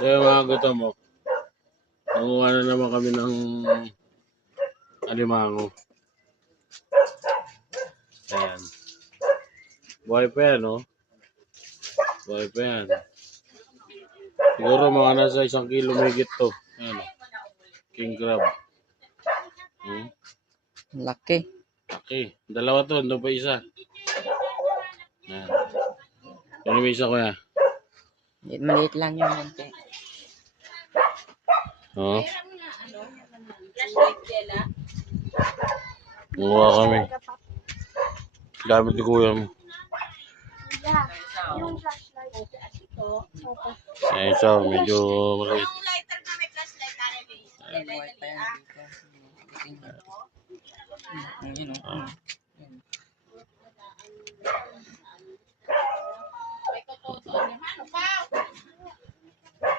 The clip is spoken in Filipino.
Kaya mga gutom mo, nanguha na naman kami ng alimango. Ayan. Buhay pa yan, no? Buhay pa yan. Siguro mga nasa 1 kilo mahigit to. Ayan, king crab. Laki. Okay, dalawa to, doon pa isa. Ayan. Ano may isa ko ya? Maliit lang yung konti. Oo. Nanguha kami. Gamit ni kuya mo. Yung flashlight. Ayan isa, medyo maliit. Yung lighter na may flashlight. Buhay pa yan dito.